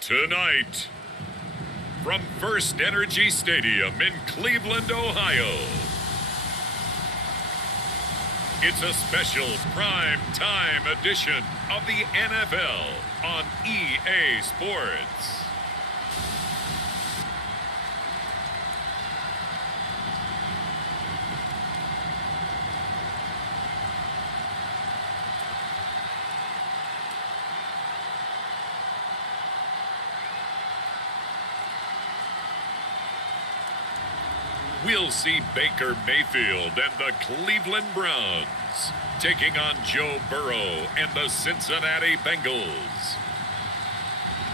Tonight, from First Energy Stadium in Cleveland, Ohio, it's a special prime time edition of the NFL on EA Sports. We'll see Baker Mayfield and the Cleveland Browns taking on Joe Burrow and the Cincinnati Bengals.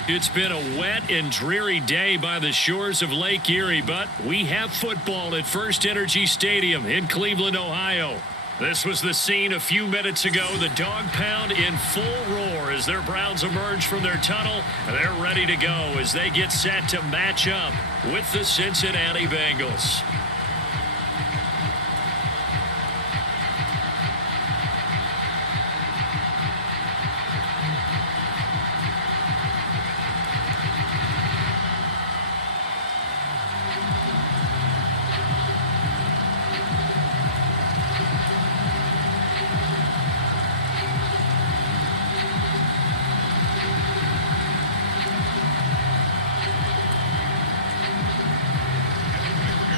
It's been a wet and dreary day by the shores of Lake Erie, but we have football at First Energy Stadium in Cleveland, Ohio. This was the scene a few minutes ago. The dog pound in full roar as their Browns emerge from their tunnel. They're ready to go as they get set to match up with the Cincinnati Bengals.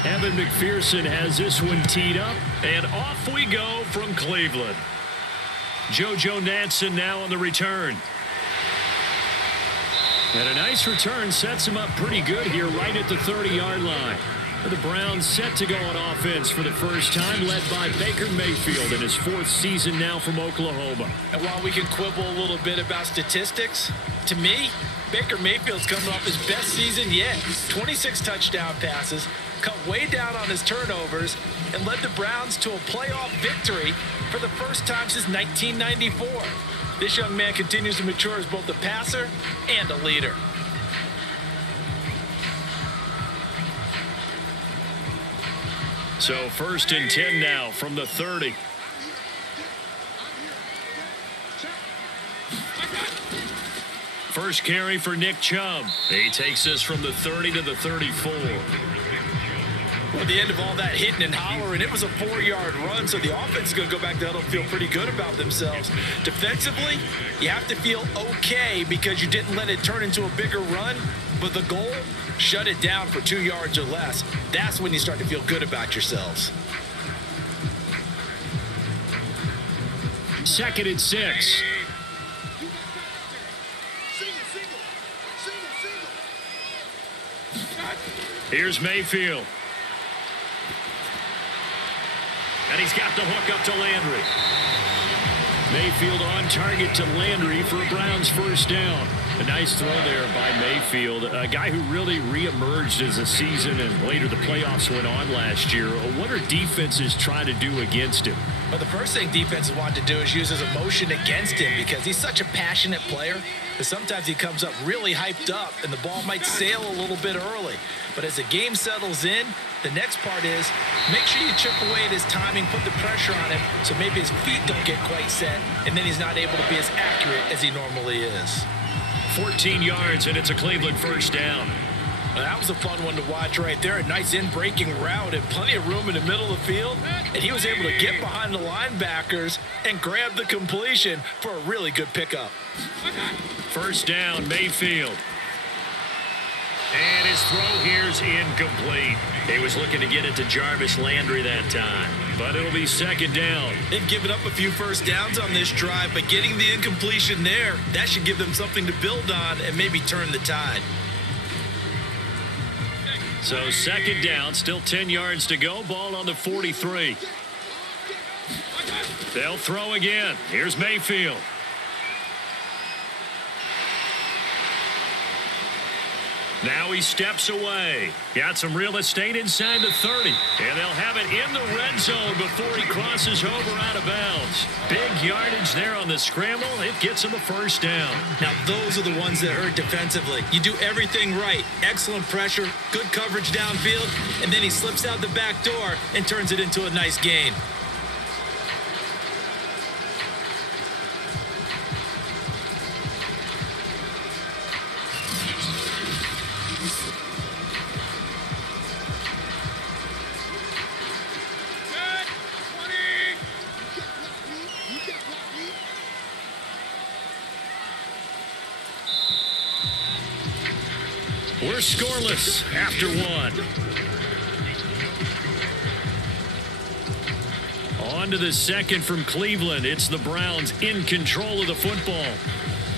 Evan McPherson has this one teed up, and off we go from Cleveland. JoJo Natson now on the return. And a nice return sets him up pretty good here right at the 30-yard line. The Browns set to go on offense for the first time, led by Baker Mayfield in his fourth season now from Oklahoma. And while we can quibble a little bit about statistics, to me, Baker Mayfield's coming off his best season yet. 26 touchdown passes, cut way down on his turnovers, and led the Browns to a playoff victory for the first time since 1994. This young man continues to mature as both a passer and a leader. So 1st and 10 now from the 30. First carry for Nick Chubb. He takes this from the 30 to the 34. Well, at the end of all that hitting and hollering, it was a 4-yard run, so the offense is going to go back down and feel pretty good about themselves. Defensively, you have to feel okay because you didn't let it turn into a bigger run, but the goal, shut it down for 2 yards or less. That's when you start to feel good about yourselves. 2nd and 6. Here's Mayfield. And he's got the hook up to Landry. Mayfield on target to Landry for a Browns first down. A nice throw there by Mayfield, a guy who really reemerged as the season and later the playoffs went on last year. What are defenses trying to do against him? Well, the first thing defenses want to do is use his emotion against him because he's such a passionate player that sometimes he comes up really hyped up and the ball might sail a little bit early. But as the game settles in, the next part is make sure you chip away at his timing, put the pressure on him so maybe his feet don't get quite set, and then he's not able to be as accurate as he normally is. 14 yards, and it's a Cleveland first down. Well, that was a fun one to watch right there. A nice in-breaking route and plenty of room in the middle of the field. And he was able to get behind the linebackers and grab the completion for a really good pickup. First down, Mayfield. And his throw here's incomplete. He was looking to get it to Jarvis Landry that time, but it'll be 2nd down. They've given up a few first downs on this drive, but getting the incompletion there, that should give them something to build on and maybe turn the tide. So 2nd down, still 10 yards to go, ball on the 43. They'll throw again. Here's Mayfield. Now he steps away. Got some real estate inside the 30. And they'll have it in the red zone before he crosses over out of bounds. Big yardage there on the scramble. It gets him a first down. Now those are the ones that hurt defensively. You do everything right. Excellent pressure, good coverage downfield, and then he slips out the back door and turns it into a nice gain. We're scoreless after one. On to the second from Cleveland. It's the Browns in control of the football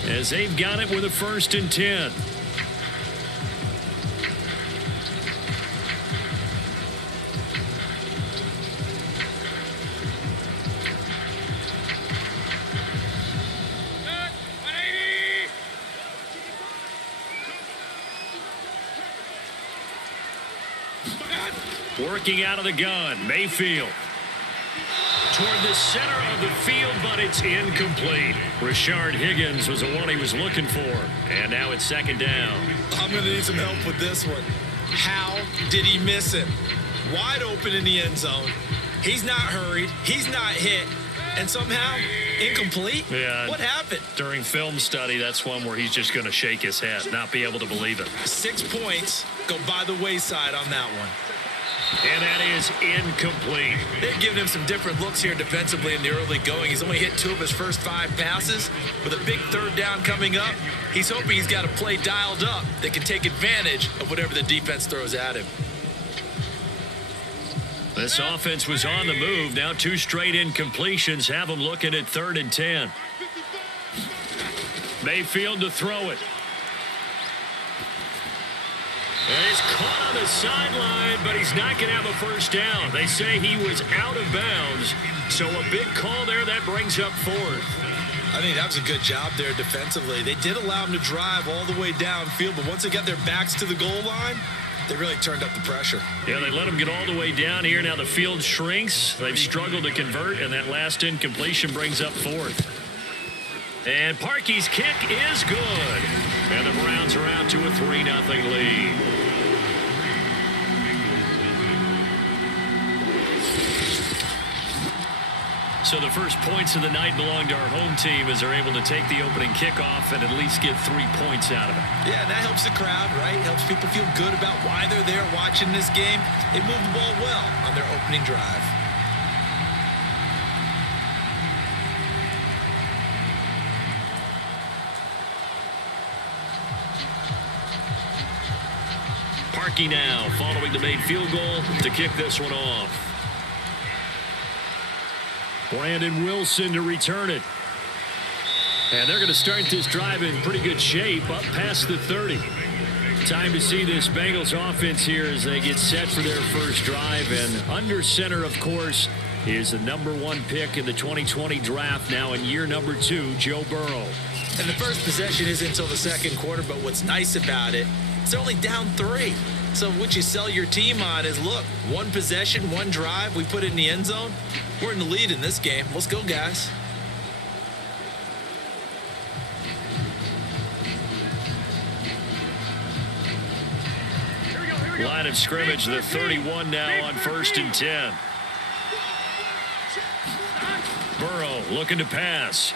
as they've got it with a 1st and 10. Working out of the gun, Mayfield. Toward the center of the field, but it's incomplete. Rashard Higgins was the one he was looking for. And now it's 2nd down. I'm going to need some help with this one. How did he miss it? Wide open in the end zone. He's not hurried. He's not hit. And somehow, incomplete? Yeah. What happened? During film study, that's one where he's just going to shake his head, not be able to believe it. 6 points go by the wayside on that one. And that is incomplete. They've given him some different looks here defensively in the early going. He's only hit 2 of his first 5 passes. With a big 3rd down coming up, he's hoping he's got a play dialed up that can take advantage of whatever the defense throws at him. This offense was on the move. Now 2 straight incompletions have them looking at 3rd and 10. Mayfield to throw it. And he's caught on the sideline, but he's not going to have a 1st down. They say he was out of bounds. So a big call there that brings up 4th. I think that was a good job there defensively. They did allow him to drive all the way downfield, but once they got their backs to the goal line, they really turned up the pressure. Yeah, they let him get all the way down here. Now the field shrinks. They've struggled to convert, and that last incompletion brings up 4th. And Parkey's kick is good. And the Browns are out to a 3-0 lead. So the first points of the night belong to our home team as they're able to take the opening kickoff and at least get 3 points out of it. Yeah, and that helps the crowd, right? Helps people feel good about why they're there watching this game. They moved the ball well on their opening drive. Parkey now following the made field goal to kick this one off. Brandon Wilson to return it. And they're going to start this drive in pretty good shape up past the 30. Time to see this Bengals offense here as they get set for their first drive. And under center, of course, is the #1 pick in the 2020 draft, now in year #2, Joe Burrow. And the first possession isn't until the 2nd quarter, but what's nice about it, it's only down 3. So what you sell your team on is, look, 1 possession, 1 drive, we put it in the end zone. We're in the lead in this game. Let's go, guys. Line of scrimmage, the 31 now on 1st and 10. Burrow looking to pass.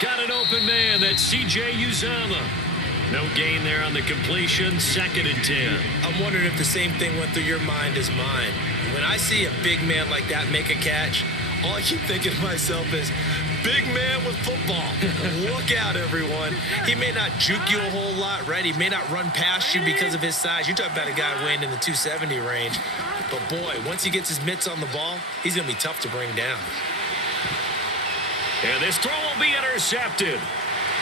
Got an open man. That's C.J. Uzomah. No gain there on the completion. 2nd and 10. I'm wondering if the same thing went through your mind as mine. When I see a big man like that make a catch, all I keep thinking to myself is, big man with football. Look out, everyone. He may not juke you a whole lot, right? He may not run past you because of his size. You're talking about a guy weighing in the 270 range. But, boy, once he gets his mitts on the ball, he's going to be tough to bring down. And this throw will be intercepted.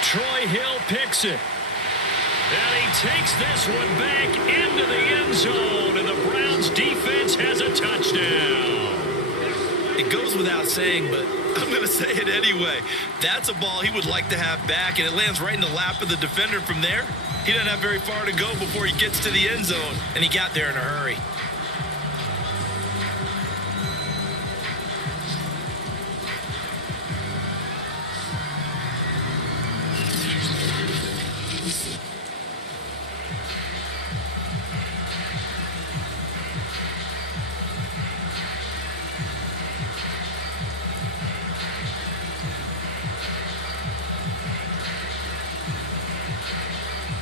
Troy Hill picks it. And he takes this one back into the end zone, and the Browns defense has a touchdown. It goes without saying, but I'm going to say it anyway. That's a ball he would like to have back, and it lands right in the lap of the defender from there. He doesn't have very far to go before he gets to the end zone, and he got there in a hurry.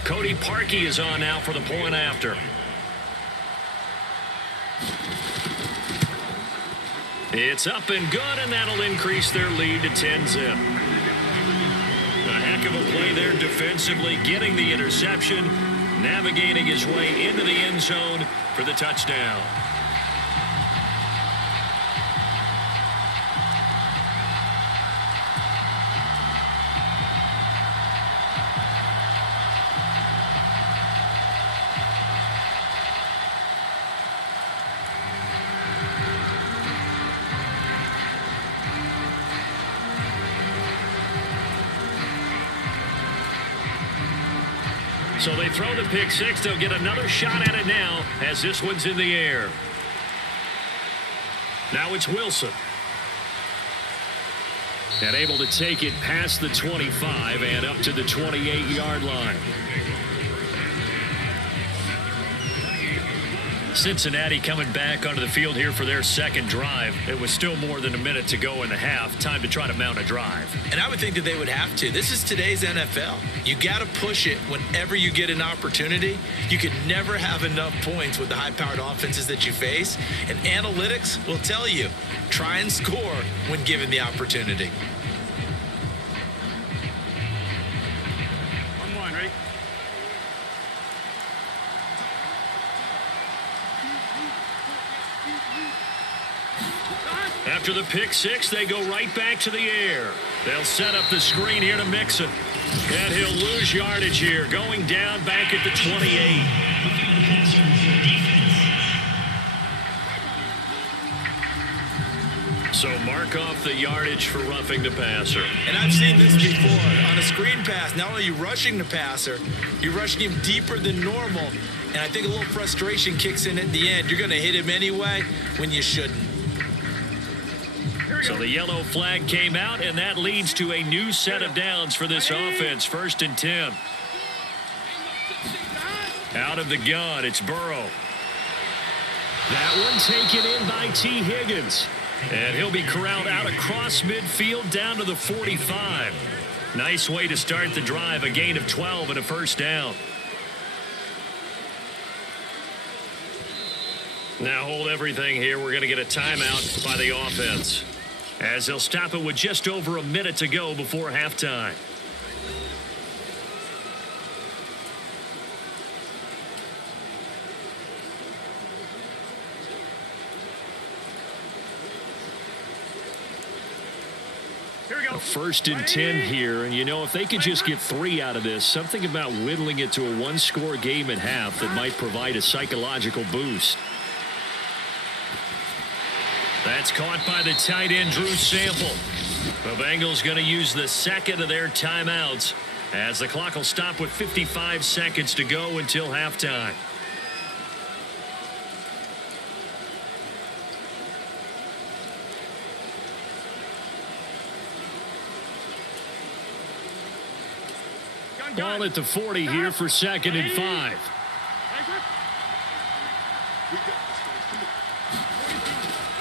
Cody Parkey is on now for the point after. It's up and good, and that'll increase their lead to 10-zip. A heck heck of a play there defensively, getting the interception, navigating his way into the end zone for the touchdown. So they throw the pick six. They'll get another shot at it now as this one's in the air. Now it's Wilson. And able to take it past the 25 and up to the 28-yard line. Cincinnati coming back onto the field here for their second drive. It was still more than a minute to go in the half. Time to try to mount a drive. And I would think that they would have to. This is today's NFL. You got to push it whenever you get an opportunity. You can never have enough points with the high-powered offenses that you face. And analytics will tell you, try and score when given the opportunity. After the pick six, they go right back to the air. They'll set up the screen here to Mixon. And he'll lose yardage here, going down back at the 28. So mark off the yardage for roughing the passer. And I've seen this before. On a screen pass, not only are you rushing the passer, you're rushing him deeper than normal. And I think a little frustration kicks in at the end. You're going to hit him anyway when you shouldn't. So the yellow flag came out, and that leads to a new set of downs for this offense. 1st and 10. Out of the gun, it's Burrow. That one taken in by T. Higgins. And he'll be corralled out across midfield down to the 45. Nice way to start the drive, a gain of 12 and a first down. Now hold everything here. We're going to get a timeout by the offense, as they'll stop it with just over a minute to go before halftime. Here we go. 1st and 10 here, and you know, if they could just get 3 out of this, something about whittling it to a one-score game at half that might provide a psychological boost. That's caught by the tight end, Drew Sample. The Bengals going to use the second of their timeouts as the clock will stop with 55 seconds to go until halftime. Ball at the 40 here for 2nd and 5.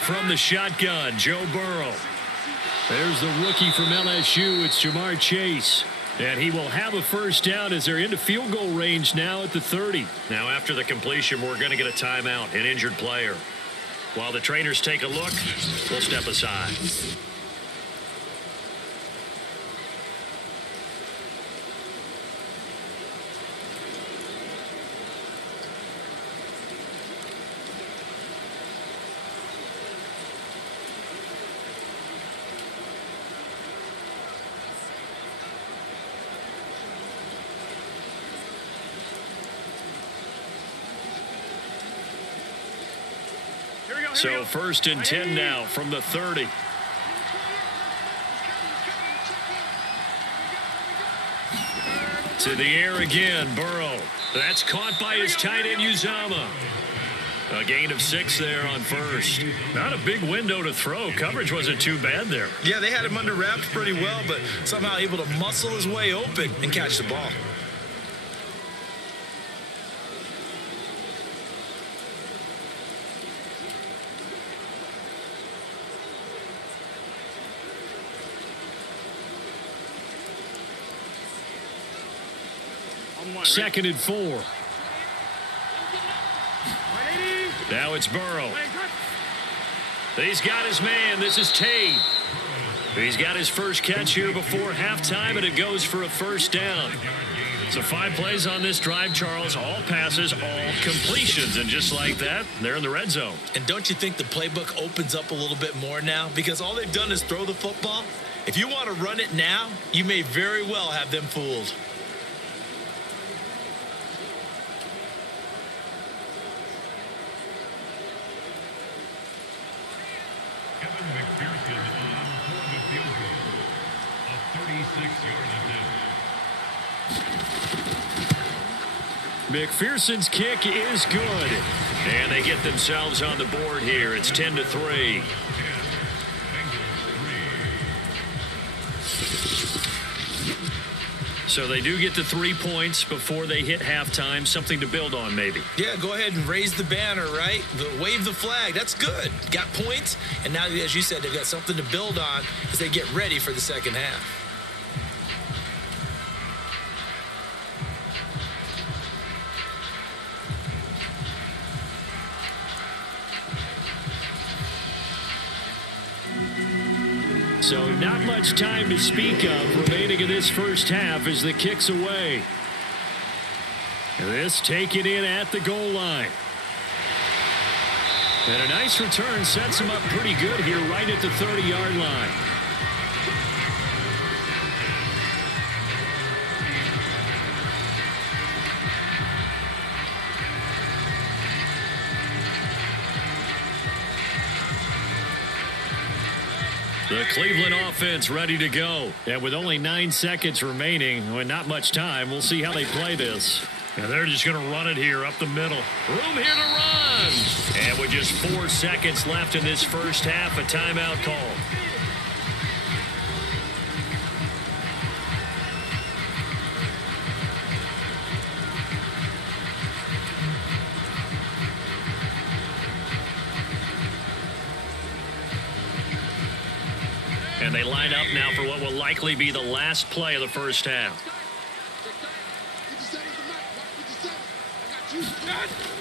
From the shotgun, Joe Burrow. There's the rookie from LSU. It's Jamar Chase. And he will have a first down as they're into field goal range now at the 30. Now after the completion, we're going to get a timeout, an injured player. While the trainers take a look, we'll step aside. So 1st and 10 now from the 30. To the air again, Burrow. That's caught by his tight end, Uzama. A gain of 6 there on 1st. Not a big window to throw. Coverage wasn't too bad there. Yeah, they had him under wraps pretty well, but somehow able to muscle his way open and catch the ball. Second and 4. Now it's Burrow. He's got his man. This is Tate. He's got his first catch here before halftime, and it goes for a first down. So 5 plays on this drive, Charles. All passes, all completions. And just like that, they're in the red zone. And don't you think the playbook opens up a little bit more now? Because all they've done is throw the football. If you want to run it now, you may very well have them fooled. McPherson's kick is good. And they get themselves on the board here. It's 10-3. So they do get the 3 points before they hit halftime. Something to build on, maybe. Yeah, go ahead and raise the banner, right? Wave the flag. That's good. Got points. And now, as you said, they've got something to build on as they get ready for the second half. So not much time to speak of remaining in this first half as the kick's away. And this taken in at the goal line. And a nice return sets him up pretty good here right at the 30-yard line. The Cleveland offense ready to go. And with only 9 seconds remaining, with not much time, we'll see how they play this. And they're just going to run it here up the middle. Room here to run. And with just 4 seconds left in this first half, a timeout call. And they line up now for what will likely be the last play of the first half.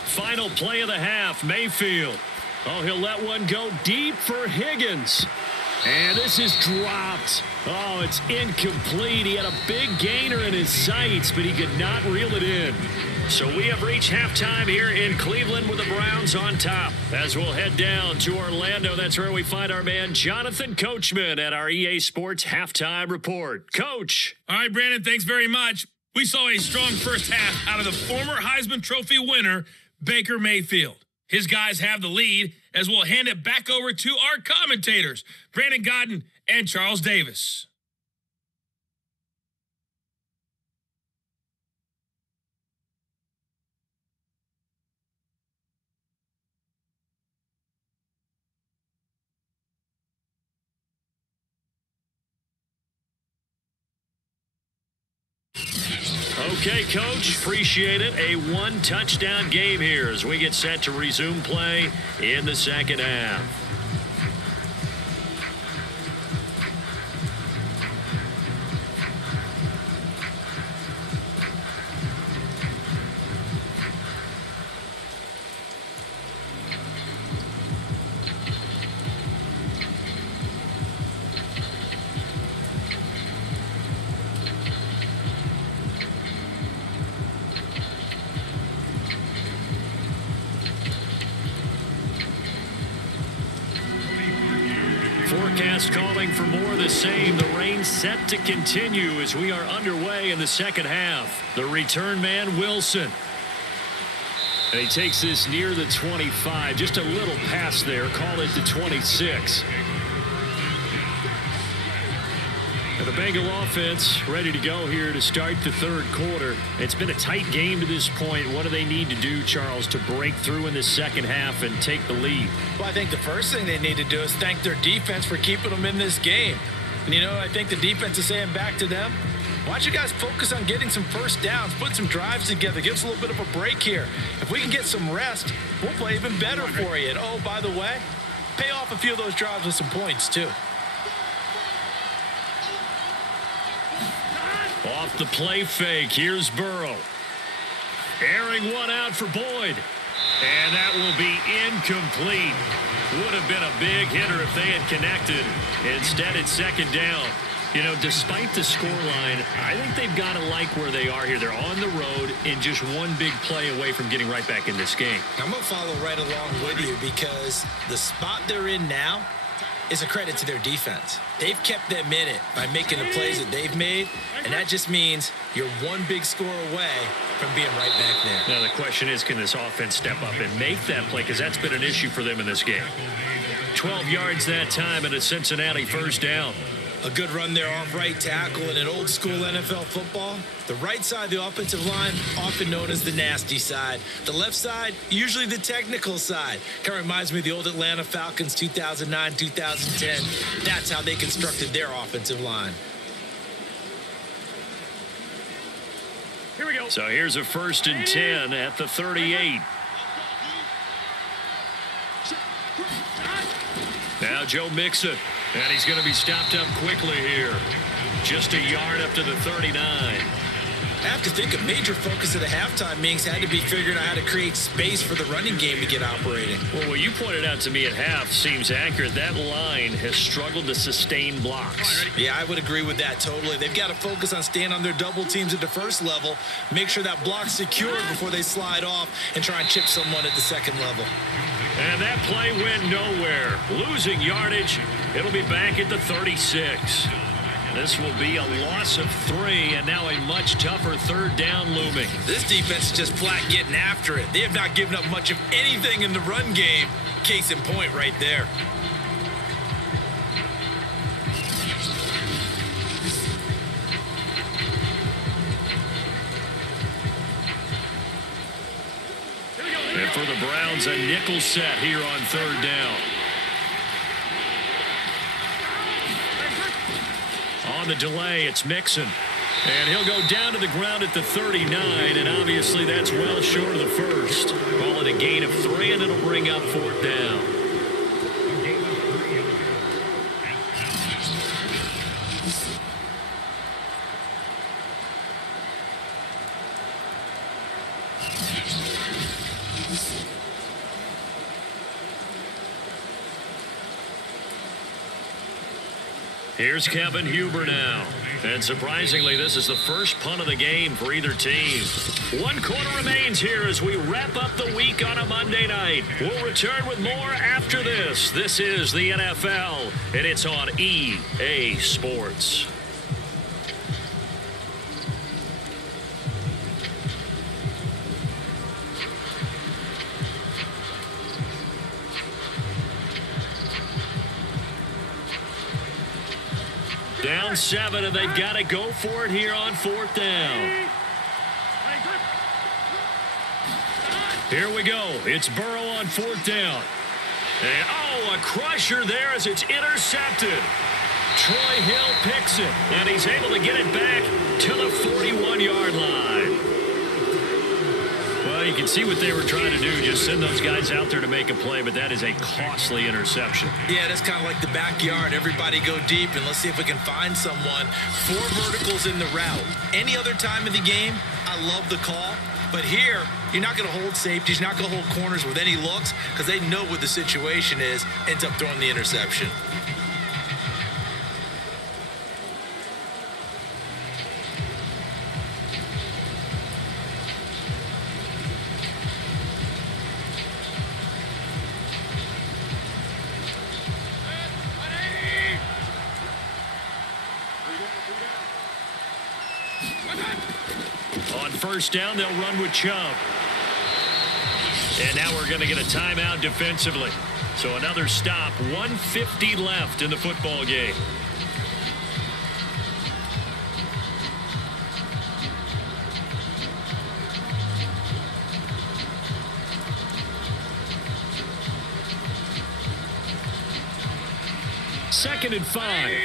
Final play of the half, Mayfield. Oh, he'll let one go deep for Higgins. And this is dropped. Oh, it's incomplete. He had a big gainer in his sights, but he could not reel it in. So we have reached halftime here in Cleveland with the Browns on top. As we'll head down to Orlando, that's where we find our man Jonathan Coachman at our EA Sports Halftime Report. Coach. All right, Brandon, thanks very much. We saw a strong first half out of the former Heisman Trophy winner, Baker Mayfield. His guys have the lead as we'll hand it back over to our commentators, Brandon Godden and Charles Davis. Okay, Coach, appreciate it. A 1-touchdown game here as we get set to resume play in the second half. Forecast calling for more of the same. The rain set to continue as we are underway in the second half. The return man, Wilson. And he takes this near the 25. Just a little pass there. Call it the 26. And the Bengal offense ready to go here to start the third quarter. It's been a tight game to this point. What do they need to do, Charles, to break through in the second half and take the lead? Well, I think the first thing they need to do is thank their defense for keeping them in this game. And, you know, I think the defense is saying back to them, why don't you guys focus on getting some first downs, put some drives together, give us a little bit of a break here. If we can get some rest, we'll play even better for you. And, oh, by the way, pay off a few of those drives with some points, too. Off the play fake, here's Burrow. Airing one out for Boyd. And that will be incomplete. Would have been a big hitter if they had connected. Instead, it's second down. You know, despite the scoreline, I think they've got to like where they are here. They're on the road and just one big play away from getting right back in this game. I'm going to follow right along with you because the spot they're in now is a credit to their defense. They've kept them in it by making the plays that they've made, and that just means you're one big score away from being right back there. Now, the question is, can this offense step up and make that play? Because that's been an issue for them in this game. 12 yards that time and a Cincinnati first down. A good run there off right tackle in an old school NFL football. The right side of the offensive line, often known as the nasty side. The left side, usually the technical side. Kind of reminds me of the old Atlanta Falcons 2009, 2010. That's how they constructed their offensive line. Here we go. So here's a 1st and 10 at the 38. Now Joe Mixon. And he's going to be stopped up quickly here. Just a yard up to the 39. I have to think a major focus of the halftime meetings had to be figuring out how to create space for the running game to get operating. Well, what you pointed out to me at half seems accurate. That line has struggled to sustain blocks. Yeah, I would agree with that totally. They've got to focus on staying on their double teams at the first level, make sure that block's secured before they slide off and try and chip someone at the second level. And that play went nowhere. Losing yardage. It'll be back at the 36. This will be a loss of 3, and now a much tougher 3rd down looming. This defense is just flat getting after it. They have not given up much of anything in the run game. Case in point right there. And for the Browns, a nickel set here on 3rd down. On the delay, it's Mixon. And he'll go down to the ground at the 39, and obviously that's well short of the first. Call it a gain of 3, and it'll bring up 4th down. Here's Kevin Huber now. And surprisingly, this is the first punt of the game for either team. 1 quarter remains here as we wrap up the week on a Monday night. We'll return with more after this. This is the NFL, and it's on EA Sports. Down 7, and they've got to go for it here on 4th down. Here we go. It's Burrow on 4th down. And, oh, a crusher there as it's intercepted. Troy Hill picks it, and he's able to get it back to the 41-yard line. Well, you can see what they were trying to do, just send those guys out there to make a play, but that is a costly interception. Yeah, that's kind of like the backyard. Everybody go deep, and let's see if we can find someone. 4 verticals in the route. Any other time of the game, I love the call. But here, you're not going to hold safeties, you're not going to hold corners with any looks because they know what the situation is, ends up throwing the interception. On 1st down, they'll run with Chubb. And now we're going to get a timeout defensively. So another stop, 1:50 left in the football game. Second and 5.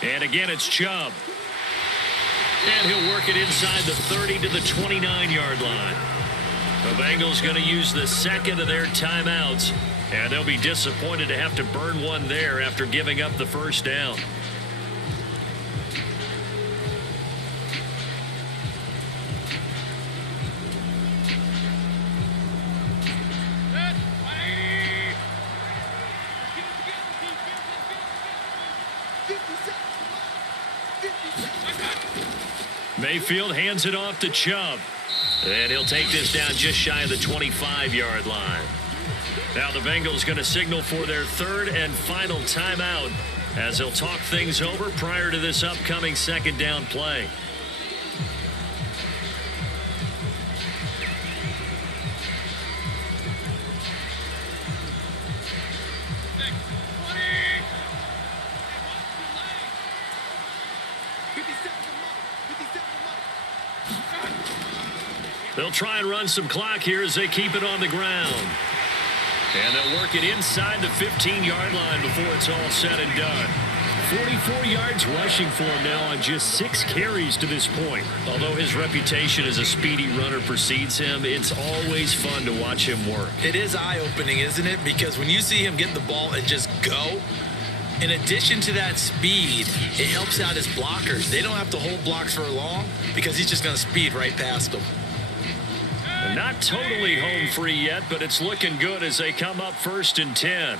And again, it's Chubb. And he'll work it inside the 30 to the 29-yard line. The Bengals going to use the second of their timeouts, and they'll be disappointed to have to burn one there after giving up the 1st down. Mayfield hands it off to Chubb. And he'll take this down just shy of the 25-yard line. Now the Bengals going to signal for their third and final timeout as they'll talk things over prior to this upcoming second down play. They'll try and run some clock here as they keep it on the ground. And they'll work it inside the 15-yard line before it's all said and done. 44 yards rushing for him now on just 6 carries to this point. Although his reputation as a speedy runner precedes him, it's always fun to watch him work. It is eye-opening, isn't it? Because when you see him get the ball and just go, in addition to that speed, it helps out his blockers. They don't have to hold blocks for long because he's just going to speed right past them. Not totally home free yet, but it's looking good as they come up 1st and 10.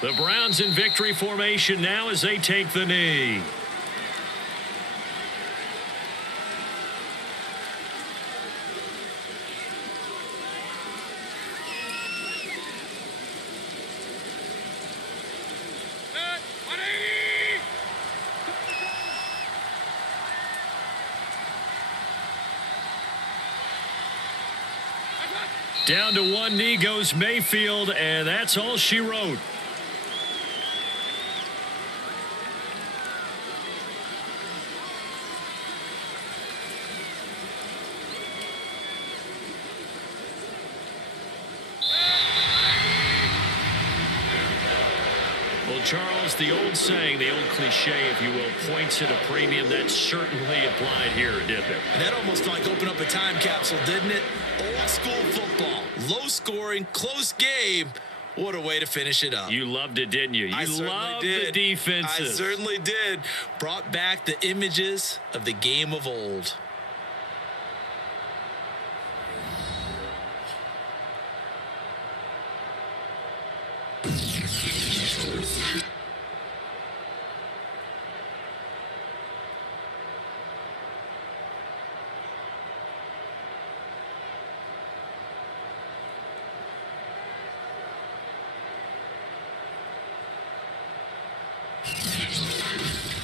The Browns in victory formation now as they take the knee. Down to one knee goes Mayfield, and that's all she wrote. Well, Charles, the old saying, the old cliche, if you will, points at a premium, that certainly applied here, didn't it? And that almost like opened up a time capsule, didn't it? Old school football, low scoring, close game. What a way to finish it up. You loved it, didn't you? You loved the defenses. I certainly did. Brought back the images of the game of old.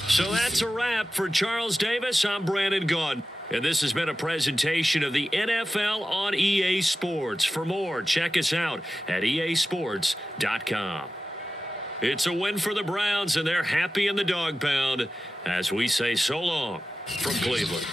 So that's a wrap for Charles Davis. I'm Brandon Gaudin. And this has been a presentation of the NFL on EA Sports. For more, check us out at easports.com. It's a win for the Browns, and they're happy in the dog pound as we say so long from Cleveland.